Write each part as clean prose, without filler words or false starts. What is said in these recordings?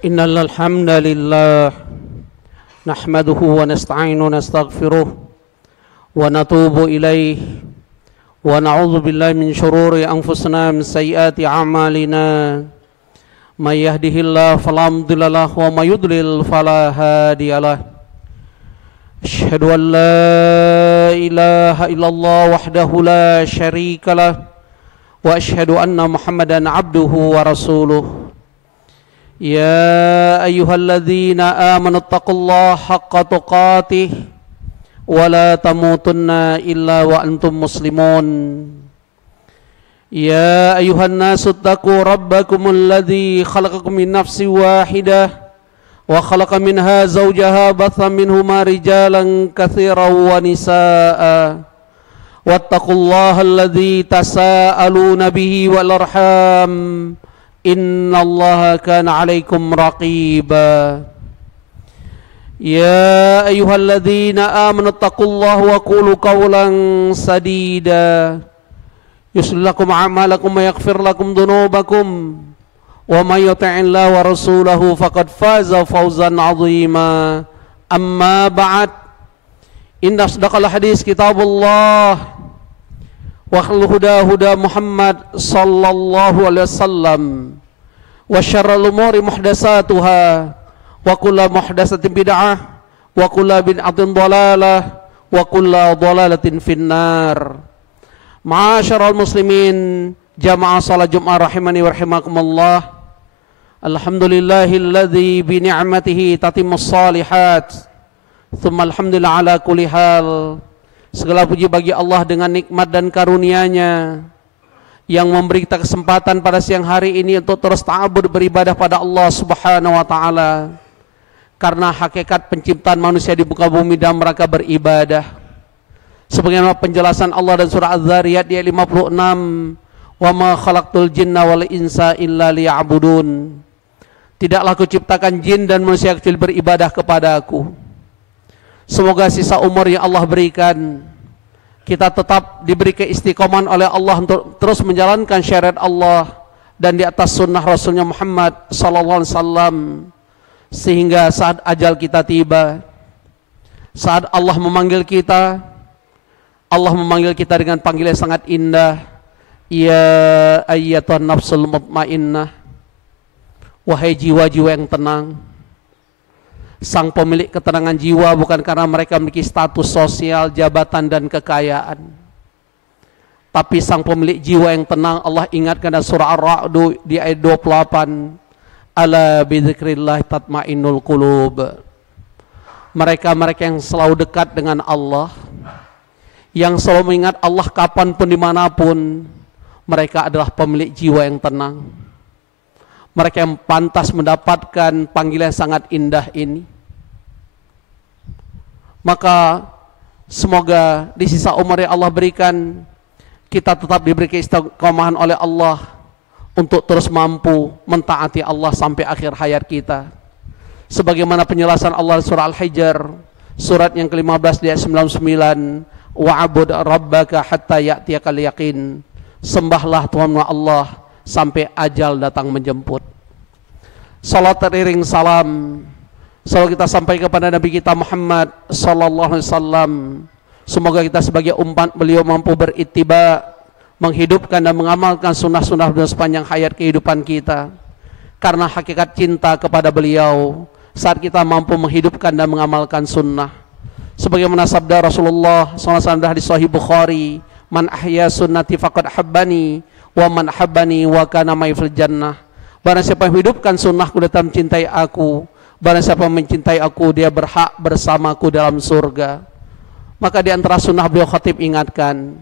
Innal hamdalillah nahmaduhu wa nasta'inu nastaghfiruh wa natubu ilayhi wa na'udzu billahi min shururi anfusina min sayyiati a'malina may yahdihillahu fala mudilla lahu wa may yudlil fala hadiyalah. Asyhadu an la ilaha illallah wahdahu la syarika lah wa asyhadu anna Muhammadan abduhu wa rasuluh. Ya ayyuhalladzina amanu taqullaha haqqa tuqatih wa la tamutunna illa wa antum muslimun. Ya ayyuhan nasu taqu rabbakumul ladzi khalaqakum min nafsin wahidah wa khalaqa minha zawjaha batha minhuma rijalan katsiran wa nisaa'a wattaqullaha alladzi tasaaluna bihi wal arham innallaha kana 'alaikum raqiba. Ya ayyuhalladzina amanu taqullaha wa qulu qawlan sadida yuslih lakum a'malakum wa yaghfir lakum dhunubakum wa may yuti'illaha wa rasulahu faqad faza fawzan 'azima. Amma ba'd, inna asdaqal hadis kitabullah wa khairul huda huda Muhammad sallallahu alaihi wasallam wa syarrul umuri muhdatsatuha wa kullu muhdatsatin bid'ah wa kullu bid'atin dhalalah wa kullu dhalalatin finnar. Ma'asyiral muslimin, jamaah salat Jumat rahimani wa rahimakumullah. Alhamdulillahilladzi bi ni'matihi tatimmus shalihat. Tsumma alhamdulillah ala kulli hal. Segala puji bagi Allah dengan nikmat dan karunia-Nya yang memberi kita kesempatan pada siang hari ini untuk terus ta'abbud beribadah pada Allah Subhanahu wa taala. Karena hakikat penciptaan manusia di muka bumi dan mereka beribadah. Sebagaimana penjelasan Allah dan surah Az-Zariyat ayat 56, "Wa ma khalaqtul jinna wal insa illa liya'budun." Tidaklah aku ciptakan jin dan manusia kecuali beribadah kepada Aku. Semoga sisa umur yang Allah berikan, kita tetap diberi keistiqomahan oleh Allah untuk terus menjalankan syariat Allah dan di atas sunnah Rasulnya Muhammad sallallahu alaihi wasallam, sehingga saat ajal kita tiba, saat Allah memanggil kita, Allah memanggil kita dengan panggilan sangat indah. Ya ayyatuhan nafsul mutmainnah, wahai jiwa-jiwa yang tenang. Sang pemilik ketenangan jiwa bukan karena mereka memiliki status sosial, jabatan dan kekayaan, tapi sang pemilik jiwa yang tenang Allah ingatkan dalam surah Ar-Ra'd di ayat 28, ala bidzikrillah tatmainnul qulub. Mereka-mereka yang selalu dekat dengan Allah, yang selalu mengingat Allah kapanpun dimanapun, mereka adalah pemilik jiwa yang tenang. Mereka yang pantas mendapatkan panggilan sangat indah ini. Maka semoga di sisa umur yang Allah berikan, kita tetap diberi keistiqomahan oleh Allah untuk terus mampu mentaati Allah sampai akhir hayat kita. Sebagaimana penjelasan Allah surah Al-Hijr, surat yang ke-15 di ayat 99, wa'bud rabbaka hatta ya'tiyakal yaqin. Sembahlah Tuhanmu Allah sampai ajal datang menjemput. Salat teriring salam selalu kita sampaikan kepada Nabi kita Muhammad sallallahu alaihi wasallam. Semoga kita sebagai umat beliau mampu berittiba, menghidupkan dan mengamalkan sunnah-sunnah beliau sepanjang hayat kehidupan kita. Karena hakikat cinta kepada beliau saat kita mampu menghidupkan dan mengamalkan sunnah. Sebagaimana sabda Rasulullah SAW di Sahih Bukhari, man ahya sunnati faqad habbani wa man habbani wa kana ma'i fil jannah. Barang siapa yang hidupkan sunnahku dan mencintai aku, barang siapa yang mencintai aku, dia berhak bersamaku dalam surga. Maka di antara sunnah beliau khatib ingatkan,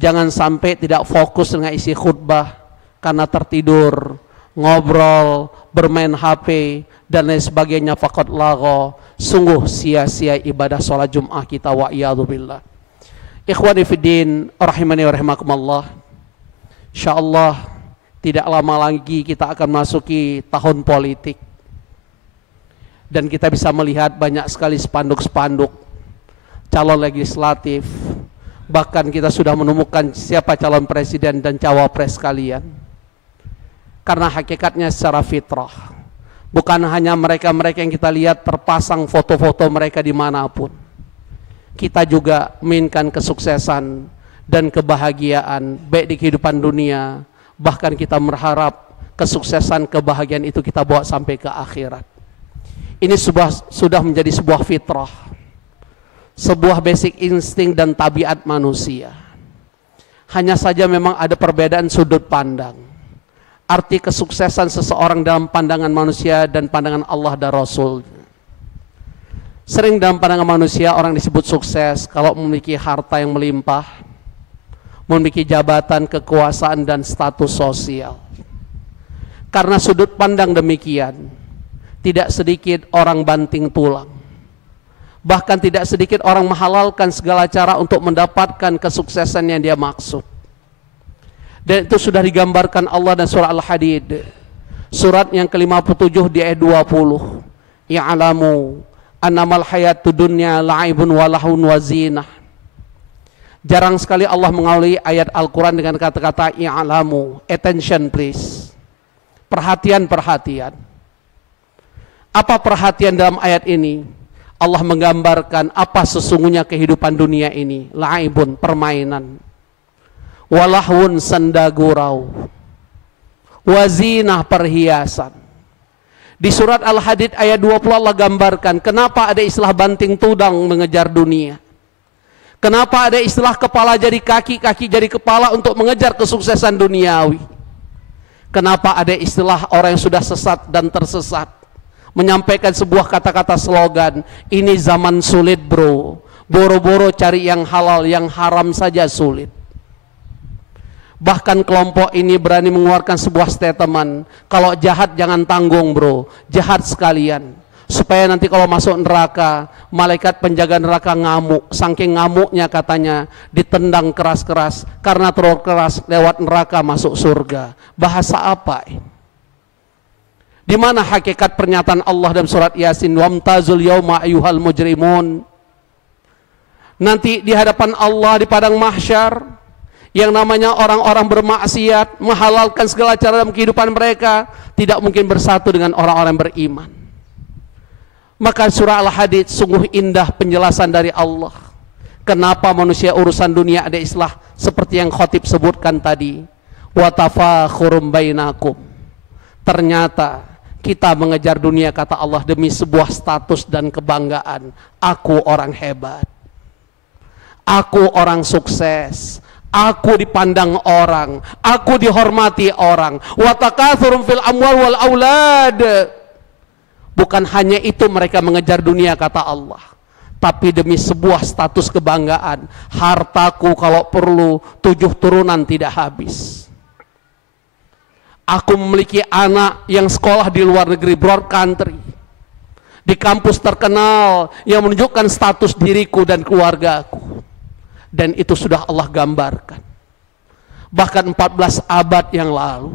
jangan sampai tidak fokus dengan isi khutbah karena tertidur, ngobrol, bermain HP dan lain sebagainya, faqad lagha. Sungguh sia-sia ibadah sholat Jum'ah kita, wa iyadzubillah. Ikhwani fiddin rahimani wa rahimakumullah. Insyaallah tidak lama lagi kita akan masuki tahun politik, dan kita bisa melihat banyak sekali spanduk-spanduk calon legislatif. Bahkan kita sudah menemukan siapa calon presiden dan cawapres kalian. Karena hakikatnya secara fitrah, Bukan hanya mereka-mereka yang kita lihat terpasang foto-foto mereka dimanapun. Kita juga menginginkan kesuksesan dan kebahagiaan baik di kehidupan dunia, bahkan kita berharap kesuksesan kebahagiaan itu kita bawa sampai ke akhirat. Ini sudah menjadi sebuah fitrah, sebuah basic insting dan tabiat manusia. Hanya saja memang ada perbedaan sudut pandang. Arti kesuksesan seseorang dalam pandangan manusia dan pandangan Allah dan Rasul. Sering dalam pandangan manusia orang disebut sukses kalau memiliki harta yang melimpah, memiliki jabatan, kekuasaan dan status sosial. Karena sudut pandang demikian, tidak sedikit orang banting tulang. Bahkan tidak sedikit orang menghalalkan segala cara untuk mendapatkan kesuksesan yang dia maksud. Dan itu sudah digambarkan Allah dan surah Al-Hadid, surat yang ke-57 di ayat 20. Ya'lamu annamal hayatud dunya la'ibun wa lahun wa zinah. Jarang sekali Allah mengawali ayat Al-Quran dengan kata-kata ya'lamu, attention please, perhatian. Apa perhatian dalam ayat ini? Allah menggambarkan apa sesungguhnya kehidupan dunia ini. La'ibun, permainan, walahun, senda gurau, wazinah, perhiasan. Di surat Al-Hadid ayat 20 Allah gambarkan kenapa ada istilah banting tulang mengejar dunia. Kenapa ada istilah kepala jadi kaki, kaki jadi kepala untuk mengejar kesuksesan duniawi. Kenapa ada istilah orang yang sudah sesat dan tersesat menyampaikan sebuah kata-kata slogan, ini zaman sulit bro, boro-boro cari yang halal, yang haram saja sulit. Bahkan kelompok ini berani mengeluarkan sebuah statement, kalau jahat jangan tanggung bro, jahat sekalian, supaya nanti kalau masuk neraka, malaikat penjaga neraka ngamuk, saking ngamuknya katanya ditendang keras-keras, karena terlalu keras lewat neraka masuk surga. Bahasa apa ini? Di mana hakikat pernyataan Allah dalam surat Yasin, wamtazul yauma ayyuhal mujrimun? Nanti di hadapan Allah di padang mahsyar, yang namanya orang-orang bermaksiat, menghalalkan segala cara dalam kehidupan mereka, tidak mungkin bersatu dengan orang-orang beriman. Maka surah Al-Hadid sungguh indah penjelasan dari Allah. Kenapa manusia urusan dunia ada istilah seperti yang khotib sebutkan tadi, wa tafakhurum bainakum. Ternyata kita mengejar dunia, kata Allah, demi sebuah status dan kebanggaan. Aku orang hebat, aku orang sukses, aku dipandang orang, aku dihormati orang. Wa takatsurum fil amwal wal aulad. Bukan hanya itu mereka mengejar dunia, kata Allah, tapi demi sebuah status kebanggaan. Hartaku kalau perlu 7 turunan tidak habis. Aku memiliki anak yang sekolah di luar negeri, broad country, di kampus terkenal yang menunjukkan status diriku dan keluargaku. Dan itu sudah Allah gambarkan bahkan 14 abad yang lalu.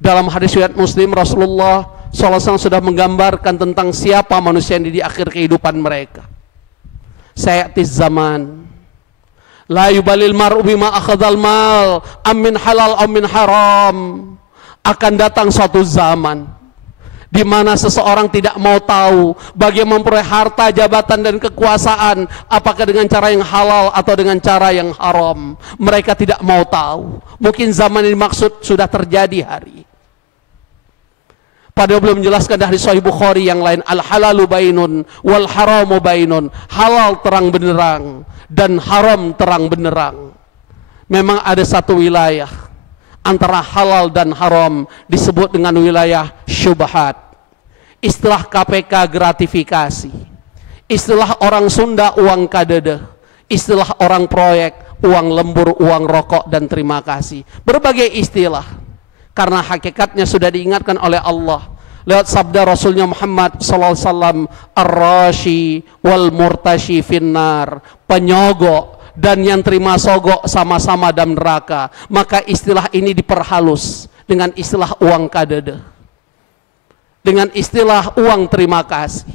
Dalam hadis riwayat Muslim, Rasulullah SAW sudah menggambarkan tentang siapa manusia ini di akhir kehidupan mereka. Sayatiz zaman la yubalil mar'u bima akhadhal mal amin halal amin haram. Akan datang suatu zaman di mana seseorang tidak mau tahu bagaimana memperoleh harta, jabatan dan kekuasaan, apakah dengan cara yang halal atau dengan cara yang haram. Mereka tidak mau tahu. Mungkin zaman ini maksud sudah terjadi hari. Padahal belum menjelaskan dari Sahih Bukhari yang lain, al halalu bainun wal haramu bainun. Halal terang benderang dan haram terang benderang. Memang ada satu wilayah antara halal dan haram disebut dengan wilayah syubhat. Istilah KPK gratifikasi, istilah orang Sunda uang kadede, istilah orang proyek uang lembur, uang rokok dan terima kasih. Berbagai istilah, karena hakikatnya sudah diingatkan oleh Allah lewat sabda Rasulnya Muhammad SAW, ar-rashi wal murtashi finnar, penyogok dan yang terima sogok sama-sama dalam neraka. Maka istilah ini diperhalus dengan istilah uang kadede, dengan istilah uang terima kasih.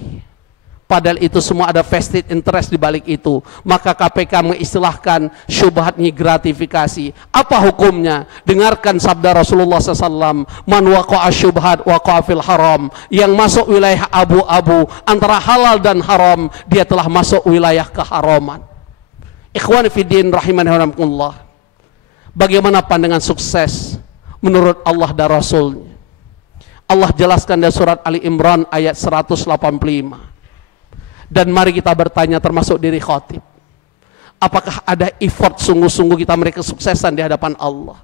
padahal itu semua ada vested interest di balik itu. Maka KPK mengistilahkan syubhat ini gratifikasi. Apa hukumnya? Dengarkan sabda Rasulullah SAW, man waqa'a syubhat waqa'a fil haram. Yang masuk wilayah abu-abu antara halal dan haram, dia telah masuk wilayah keharaman. Ikhwan fiddin rahimani wa rahimakumullah. Bagaimana pandangan sukses menurut Allah dan Rasulnya? Allah jelaskan dari surat Ali Imran ayat 185. Dan mari kita bertanya termasuk diri khatib, apakah ada effort sungguh-sungguh kita mereka kesuksesan di hadapan Allah?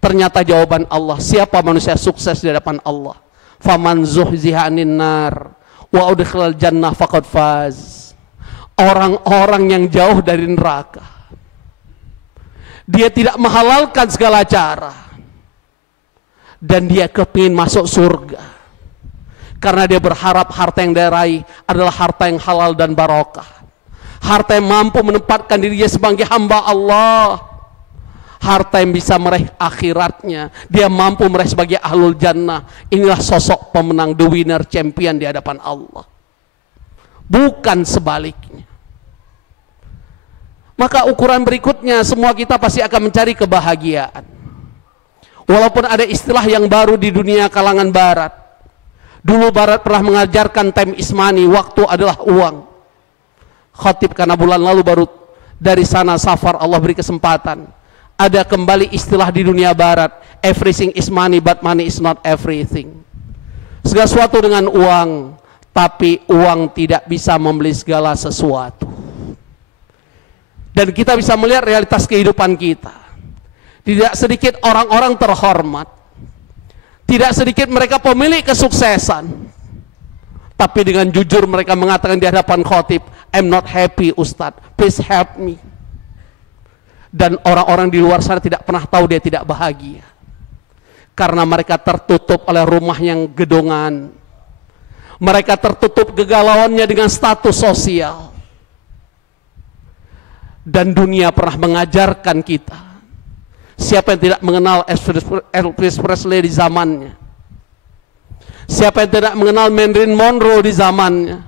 Ternyata jawaban Allah, siapa manusia sukses di hadapan Allah? Faman zuhziha 'anil nar wa udkhilal jannah faqad faz. Orang-orang yang jauh dari neraka, dia tidak menghalalkan segala cara, dan dia kepingin masuk surga karena dia berharap harta yang dia raih adalah harta yang halal dan barokah, harta yang mampu menempatkan dirinya sebagai hamba Allah, harta yang bisa meraih akhiratnya, dia mampu meraih sebagai ahlul jannah. Inilah sosok pemenang, the winner, champion di hadapan Allah, bukan sebaliknya. Maka ukuran berikutnya, semua kita pasti akan mencari kebahagiaan. Walaupun ada istilah yang baru di dunia kalangan barat. Dulu barat pernah mengajarkan time is money, waktu adalah uang. Khatib karena bulan lalu baru dari sana safar, Allah beri kesempatan. Ada kembali istilah di dunia barat, everything is money but money is not everything. Segala sesuatu dengan uang, tapi uang tidak bisa membeli segala sesuatu. Dan kita bisa melihat realitas kehidupan kita. Tidak sedikit orang-orang terhormat, tidak sedikit mereka pemilik kesuksesan, tapi dengan jujur mereka mengatakan di hadapan khatib, I'm not happy Ustadz, please help me. Dan orang-orang di luar sana tidak pernah tahu dia tidak bahagia, karena mereka tertutup oleh rumah yang gedongan, mereka tertutup kegalauannya dengan status sosial. Dan dunia pernah mengajarkan kita, siapa yang tidak mengenal Elvis Presley di zamannya? Siapa yang tidak mengenal Marilyn Monroe di zamannya?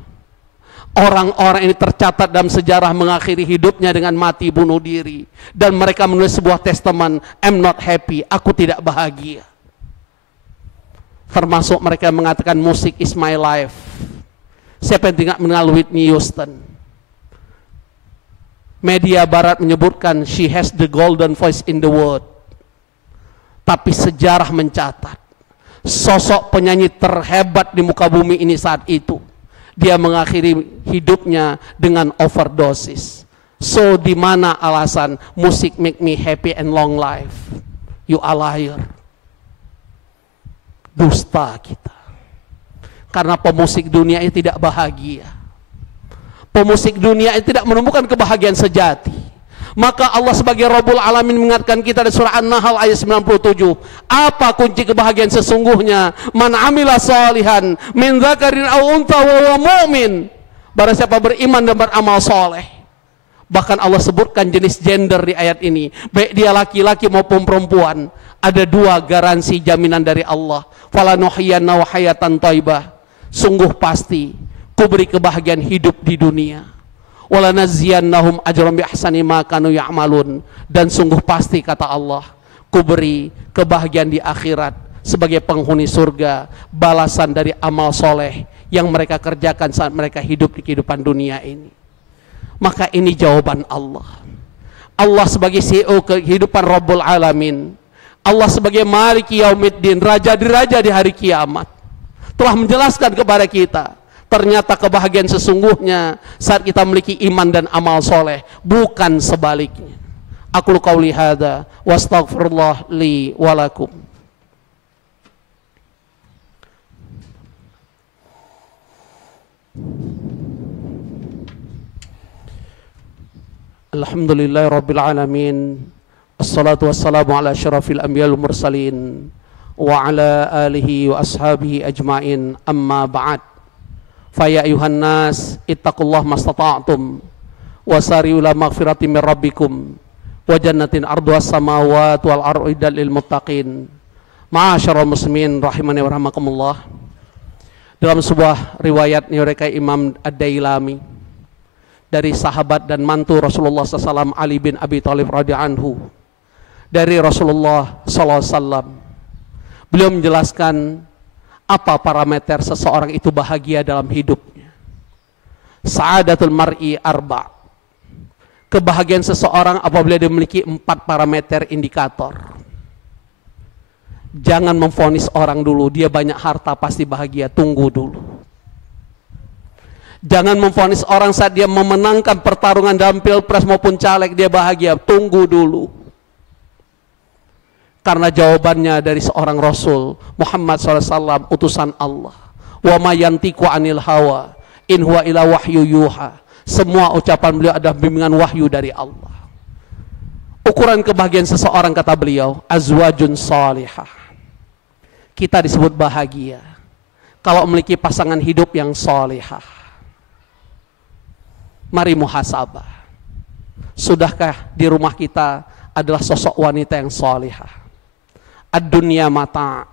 Orang-orang ini tercatat dalam sejarah mengakhiri hidupnya dengan mati bunuh diri. Dan mereka menulis sebuah testament, I'm not happy, aku tidak bahagia. Termasuk mereka yang mengatakan musik is my life. Siapa yang tidak mengenal Whitney Houston? Media barat menyebutkan she has the golden voice in the world. Tapi sejarah mencatat sosok penyanyi terhebat di muka bumi ini saat itu, dia mengakhiri hidupnya dengan overdosis. So di mana alasan musik make me happy and long life? You a liar. Dusta kita. Karena pemusik dunia ini tidak bahagia. Pemusik dunia itu tidak menemukan kebahagiaan sejati. Maka Allah sebagai Rabbul Alamin mengingatkan kita di surah An-Nahl ayat 97. Apa kunci kebahagiaan sesungguhnya? Man amila salihan min dzakarin aw untha wa huwa mu'min. Barang siapa beriman dan beramal soleh. Bahkan Allah sebutkan jenis gender di ayat ini, baik dia laki-laki maupun perempuan. Ada dua garansi jaminan dari Allah. Falanuhyiyannahu hayatan thayyibah. Sungguh pasti ku beri kebahagiaan hidup di dunia. Wala naziyannahum ajran bi ahsani ma kanu ya'malun. Dan sungguh pasti kata Allah, ku beri kebahagiaan di akhirat sebagai penghuni surga, balasan dari amal soleh yang mereka kerjakan saat mereka hidup di kehidupan dunia ini. Maka ini jawaban Allah. Allah sebagai CEO kehidupan Rabbul Alamin, Allah sebagai Maliki Yaumiddin, raja di raja di hari kiamat, telah menjelaskan kepada kita, ternyata kebahagiaan sesungguhnya saat kita memiliki iman dan amal soleh, bukan sebaliknya. Aku qauli hadza wa astaghfirullah li wa lakum. Alhamdulillahi rabbil alamin. Assalatu wassalamu ala asyrafil anbiya'i wal mursalin wa ala alihi wa ashabihi ajmain. Amma ba'd. Fa ya ayuhan nas ittaqullaha mastata'tum wasari'u ila maghfiratin min rabbikum wa jannatin arduhas samawati wal ardu lil muttaqin. Ma'asyiral muslimin rahimani wa rahimakumullah. Dalam sebuah riwayat riwayat Imam Ad-Dailami dari sahabat dan mantu Rasulullah SAW Ali bin Abi Thalib radhiyallahu anhu, dari Rasulullah SAW, beliau menjelaskan apa parameter seseorang itu bahagia dalam hidupnya. Sa'adatul mar'i arba'. Kebahagiaan seseorang apabila dia memiliki 4 parameter indikator. Jangan memvonis orang dulu, dia banyak harta pasti bahagia, tunggu dulu. Jangan memvonis orang saat dia memenangkan pertarungan dalam pilpres maupun caleg dia bahagia, tunggu dulu. Karena jawabannya dari seorang Rasul Muhammad SAW, utusan Allah. Wa ma yantiqu anil hawa in huwa ila wahyu yuha. Semua ucapan beliau adalah bimbingan wahyu dari Allah. Ukuran kebahagiaan seseorang, kata beliau, azwajun salihah. Kita disebut bahagia kalau memiliki pasangan hidup yang salihah. Mari muhasabah. Sudahkah di rumah kita adalah sosok wanita yang salihah? Ad-dunya mata'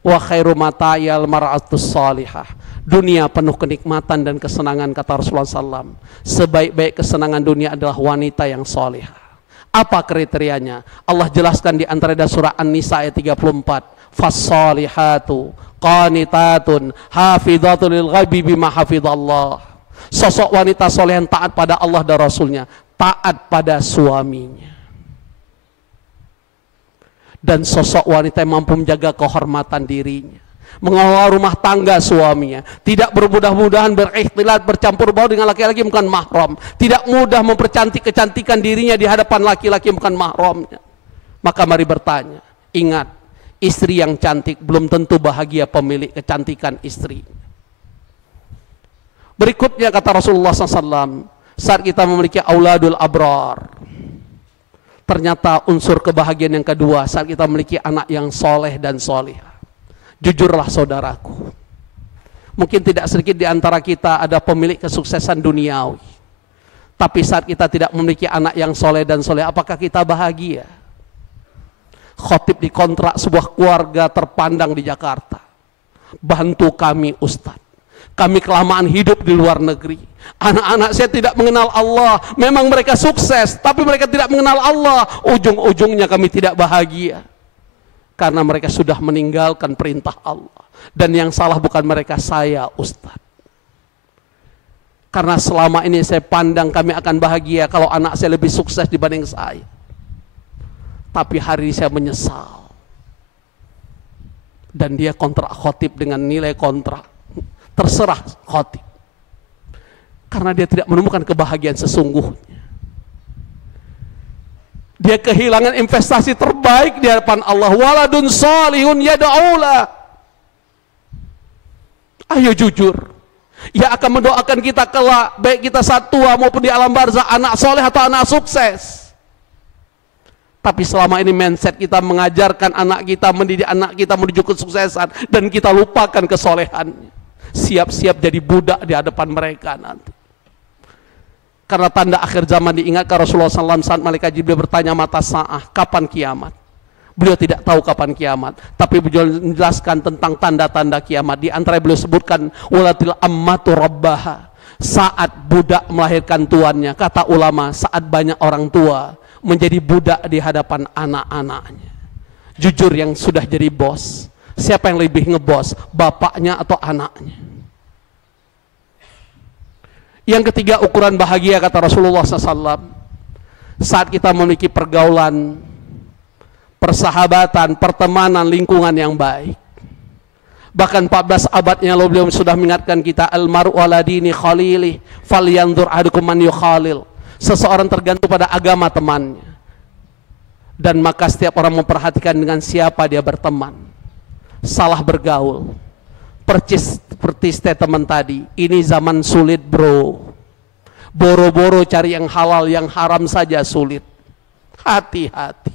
wa khairu mata'il mar'atus salihah. Dunia penuh kenikmatan dan kesenangan, kata Rasulullah SAW. Sebaik-baik kesenangan dunia adalah wanita yang salihah. Apa kriterianya? Allah jelaskan di antara surah An-Nisa ayat 34. Fassalihatu qanitatun hafidhatun lil ghaibi bima hafidhallah. Sosok wanita soleh yang taat pada Allah dan Rasulnya, taat pada suaminya. Dan sosok wanita yang mampu menjaga kehormatan dirinya, mengelola rumah tangga suaminya, tidak bermudah-mudahan berikhtilat, bercampur baur dengan laki-laki bukan mahram, tidak mudah mempercantik kecantikan dirinya di hadapan laki-laki bukan mahramnya. Maka mari bertanya, ingat, istri yang cantik belum tentu bahagia pemilik kecantikan istri. Berikutnya kata Rasulullah SAW, saat kita memiliki auladul abrar, ternyata unsur kebahagiaan yang kedua saat kita memiliki anak yang soleh dan solihah. Jujurlah saudaraku, mungkin tidak sedikit di antara kita ada pemilik kesuksesan duniawi, tapi saat kita tidak memiliki anak yang soleh dan soleh, apakah kita bahagia? Khotib dikontrak sebuah keluarga terpandang di Jakarta. Bantu kami Ustadz, kami kelamaan hidup di luar negeri, anak-anak saya tidak mengenal Allah. Memang mereka sukses, tapi mereka tidak mengenal Allah. Ujung-ujungnya kami tidak bahagia, karena mereka sudah meninggalkan perintah Allah. Dan yang salah bukan mereka, saya Ustadz. Karena selama ini saya pandang kami akan bahagia kalau anak saya lebih sukses dibanding saya. Tapi hari ini saya menyesal. Dan dia kontrak khotib dengan nilai kontrak. Terserah khotib. Karena dia tidak menemukan kebahagiaan sesungguhnya. Dia kehilangan investasi terbaik di hadapan Allah. Waladun salihun yada'ula. Ayo jujur. Ya akan mendoakan kita kelak, baik kita saat tua maupun di alam barzakh, anak soleh atau anak sukses. Tapi selama ini mindset kita mengajarkan anak kita, mendidik anak kita menuju kesuksesan, dan kita lupakan kesolehannya. Siap-siap jadi budak di hadapan mereka nanti. Karena tanda akhir zaman diingatkan Rasulullah SAW saat malaikat Jibril bertanya mata sa'ah, kapan kiamat? Beliau tidak tahu kapan kiamat, tapi beliau menjelaskan tentang tanda-tanda kiamat. Di antara beliau sebutkan walatil ammatu rabbaha, saat budak melahirkan tuannya. Kata ulama, saat banyak orang tua menjadi budak di hadapan anak-anaknya. Jujur, yang sudah jadi bos, siapa yang lebih ngebos, bapaknya atau anaknya? Yang ketiga, ukuran bahagia kata Rasulullah SAW, saat kita memiliki pergaulan, persahabatan, pertemanan, lingkungan yang baik. Bahkan 14 abadnya lalu beliau sudah mengingatkan kita, al-mar'u ala dini khalili falyanzur ahadukum man yukhalil. Seseorang tergantung pada agama temannya, dan maka setiap orang memperhatikan dengan siapa dia berteman. Salah bergaul, percis seperti statement tadi, ini zaman sulit bro, boro-boro cari yang halal, yang haram saja sulit. Hati-hati.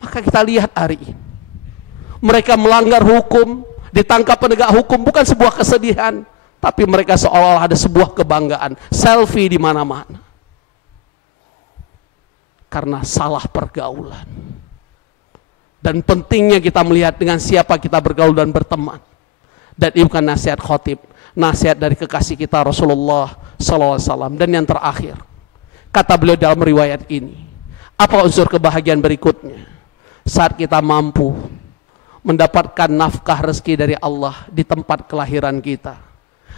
Maka kita lihat hari ini, mereka melanggar hukum, ditangkap penegak hukum, bukan sebuah kesedihan, tapi mereka seolah-olah ada sebuah kebanggaan, selfie di mana-mana. Karena salah pergaulan. Dan pentingnya kita melihat dengan siapa kita bergaul dan berteman. Dan ini bukan nasihat khotib, nasihat dari kekasih kita Rasulullah SAW. Dan yang terakhir, kata beliau dalam riwayat ini, apa unsur kebahagiaan berikutnya? Saat kita mampu mendapatkan nafkah rezeki dari Allah di tempat kelahiran kita.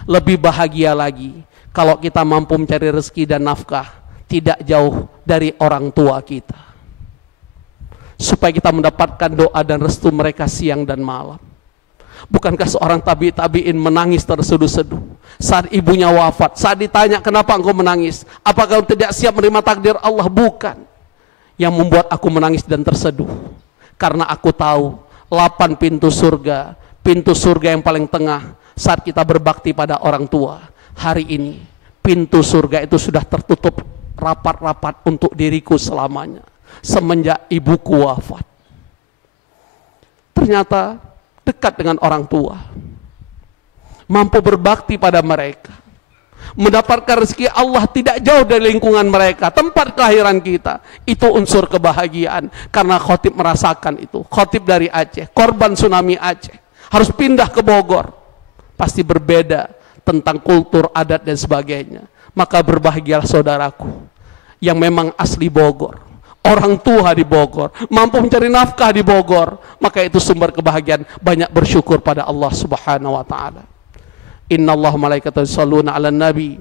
Lebih bahagia lagi kalau kita mampu mencari rezeki dan nafkah tidak jauh dari orang tua kita, supaya kita mendapatkan doa dan restu mereka siang dan malam. Bukankah seorang tabi'in menangis terseduh-seduh saat ibunya wafat? Saat ditanya, kenapa engkau menangis? Apakah engkau tidak siap menerima takdir Allah? Bukan. Yang membuat aku menangis dan terseduh, karena aku tahu 8 pintu surga yang paling tengah saat kita berbakti pada orang tua. Hari ini pintu surga itu sudah tertutup rapat-rapat untuk diriku selamanya semenjak ibuku wafat. Ternyata dekat dengan orang tua, mampu berbakti pada mereka, mendapatkan rezeki Allah tidak jauh dari lingkungan mereka, tempat kelahiran kita. Itu unsur kebahagiaan, karena khotib merasakan itu. Khotib dari Aceh, korban tsunami Aceh, harus pindah ke Bogor. Pasti berbeda tentang kultur, adat dan sebagainya. Maka berbahagialah saudaraku yang memang asli Bogor, orang tua di Bogor, mampu mencari nafkah di Bogor. Maka itu sumber kebahagiaan. Banyak bersyukur pada Allah Subhanahu wa ta'ala. Innallaha malaikatahu yusholluna 'alan nabi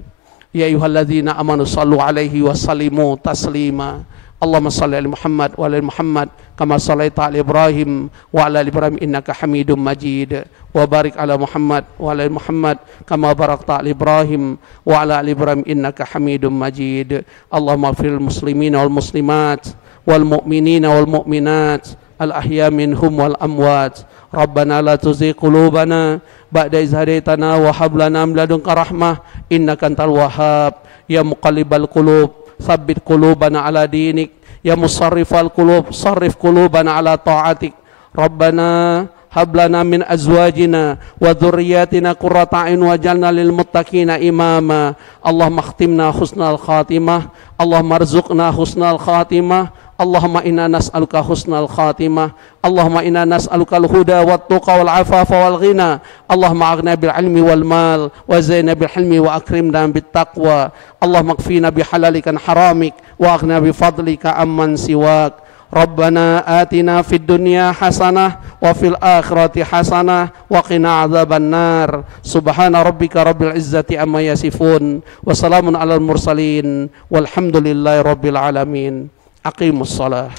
ya ayyuhalladzina amanu shallu 'alaihi wa sallimu taslima. Allahumma shalli 'ala Muhammad wa 'ala Muhammad kama shallaita 'ala Ibrahim wa 'ala Ibrahim innaka Hamidum Majid. Wa barik 'ala Muhammad wa 'ala Muhammad kama barakta 'ala Ibrahim wa 'ala Ibrahim innaka Hamidum Majid. Allahumma ighfiril muslimina wal muslimat wal mu'minina wal mu'minat al ahya minhum wal amwat. Rabbana la tuzigh qulubana ba'da idh hadaitana wa hab lana min ladunka rahmah innaka antal wahhab. Ya muqallibal qulub tsabbit qulubana ala dinik. Ya musarrifal qulub sarrif qulubana ala ta'atik. Rabbana hab lana min azwajina wa dhurriyyatina qurrata a'yun waj'alna lil muttaqina imama. Allahumma khtimna husnal khatimah. Allahumma arzuqna husnal khatimah. Allahumma inna nas'aluka husnal khatimah. Allahumma inna nas'aluka al-huda wat tuqa wal afafa wal ghina. Allahumma aghna bil ilmi wal mal wa zaina bil hilmi wa akrimna bit taqwa. Allahumma kfina bi halalika an haramik wa aghna bi fadlika amman siwak. Rabbana atina fid dunya hasanah wa fil akhirati hasanah wa qina adzaban nar. Subhana rabbika rabbil izzati amma yasifun wa salamun alal mursalin walhamdulillahi rabbil alamin. Aqimus salah.